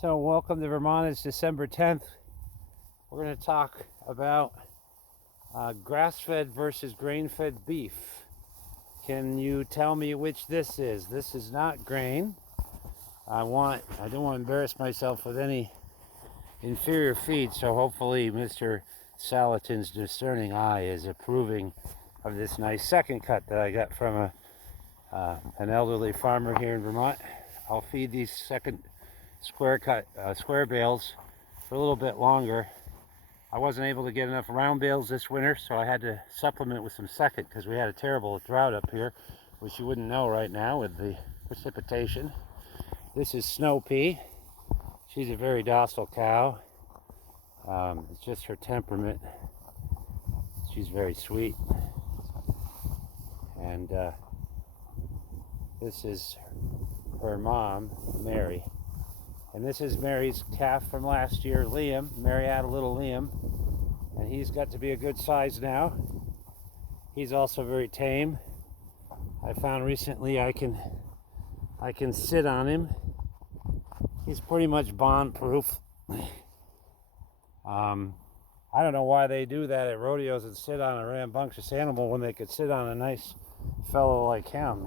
So welcome to Vermont. It's December 10th. We're going to talk about grass-fed versus grain-fed beef. Can you tell me which this is? This is not grain. I don't want to embarrass myself with any inferior feed, so hopefully Mr. Salatin's discerning eye is approving of this nice second cut that I got from an elderly farmer here in Vermont. I'll feed these second square bales for a little bit longer. I wasn't able to get enough round bales this winter, so I had to supplement with some second because we had a terrible drought up here, which you wouldn't know right now with the precipitation. This is Snow Pea. She's a very docile cow. It's just her temperament. She's very sweet. And this is her mom, Mary. And this is Mary's calf from last year, Liam. Mary had a little Liam, and he's got to be a good size now. He's also very tame. I found recently I can sit on him. He's pretty much bond proof. I don't know why they do that at rodeos and sit on a rambunctious animal when they could sit on a nice fellow like him.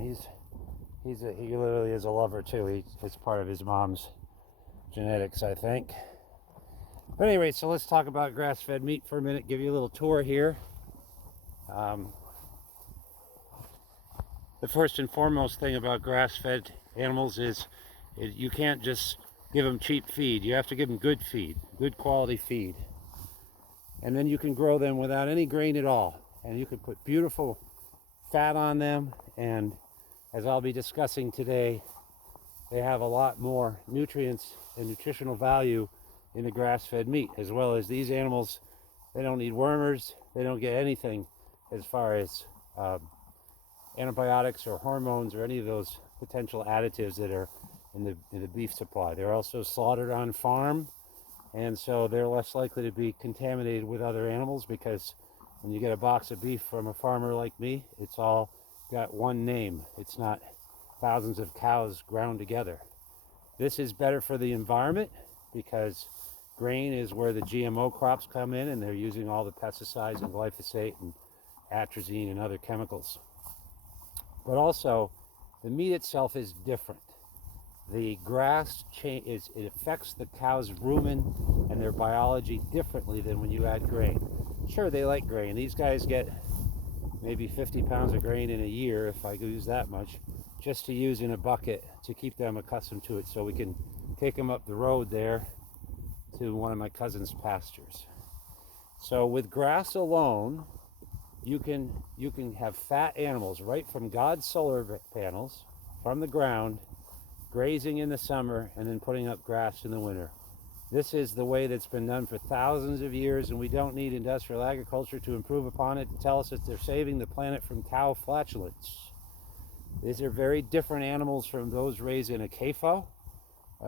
He literally is a lover too. It's part of his mom's genetics, I think. But anyway, so let's talk about grass-fed meat for a minute. Give you a little tour here. The first and foremost thing about grass-fed animals is you can't just give them cheap feed. You have to give them good feed, good quality feed. And then you can grow them without any grain at all. And you can put beautiful fat on them. And as I'll be discussing today, they have a lot more nutrients and nutritional value in the grass-fed meat, as well as these animals. They don't need wormers. They don't get anything as far as antibiotics or hormones or any of those potential additives that are in the beef supply. They're also slaughtered on farm, and so they're less likely to be contaminated with other animals, because when you get a box of beef from a farmer like me, it's all got one name. It's not thousands of cows ground together. This is better for the environment because grain is where the GMO crops come in, and they're using all the pesticides and glyphosate and atrazine and other chemicals. But also, the meat itself is different. The grass it affects the cow's rumen and their biology differently than when you add grain. Sure, they like grain. These guys get maybe 50 pounds of grain in a year, if I use that much, just to use in a bucket to keep them accustomed to it, so we can take them up the road there to one of my cousin's pastures. So with grass alone, you can have fat animals right from God's solar panels, from the ground, grazing in the summer and then putting up grass in the winter. This is the way that's been done for thousands of years, and we don't need industrial agriculture to improve upon it and tell us that they're saving the planet from cow flatulence. These are very different animals from those raised in a CAFO.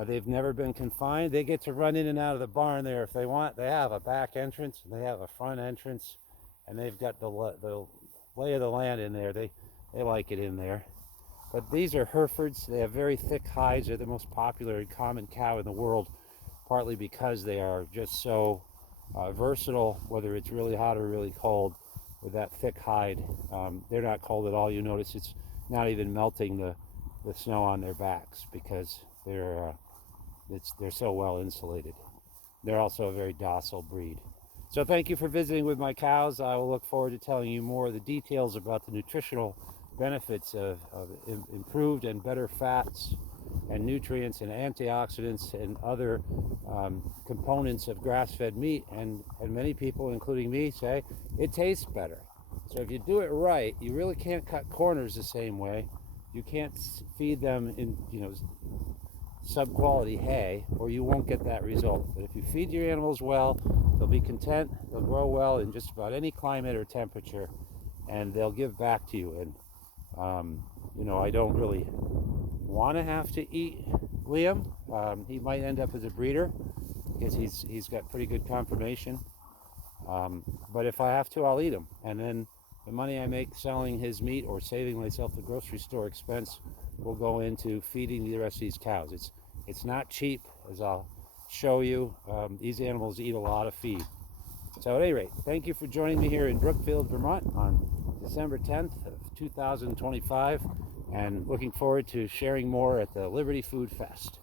They've never been confined. They get to run in and out of the barn there if they want. They have a back entrance, and they have a front entrance, and they've got the lay of the land in there. They like it in there. But these are Herefords. They have very thick hides. They're the most popular and common cow in the world, partly because they are just so versatile, whether it's really hot or really cold, with that thick hide. They're not cold at all. You notice it's not even melting the snow on their backs because they're so well insulated. They're also a very docile breed. So thank you for visiting with my cows. I will look forward to telling you more of the details about the nutritional benefits of improved and better fats and nutrients and antioxidants and other components of grass-fed meat. And many people, including me, say it tastes better. So if you do it right, you really can't cut corners the same way. You can't feed them in sub-quality hay, or you won't get that result. But if you feed your animals well, they'll be content, they'll grow well in just about any climate or temperature, and they'll give back to you. And I don't really want to have to eat Liam. He might end up as a breeder because he's got pretty good conformation. But if I have to, I'll eat him. And then the money I make selling his meat or saving myself the grocery store expense will go into feeding the rest of these cows. It's not cheap, as I'll show you. These animals eat a lot of feed. So at any rate, thank you for joining me here in Brookfield, Vermont on December 10th of 2025, and looking forward to sharing more at the Liberty Food Fest.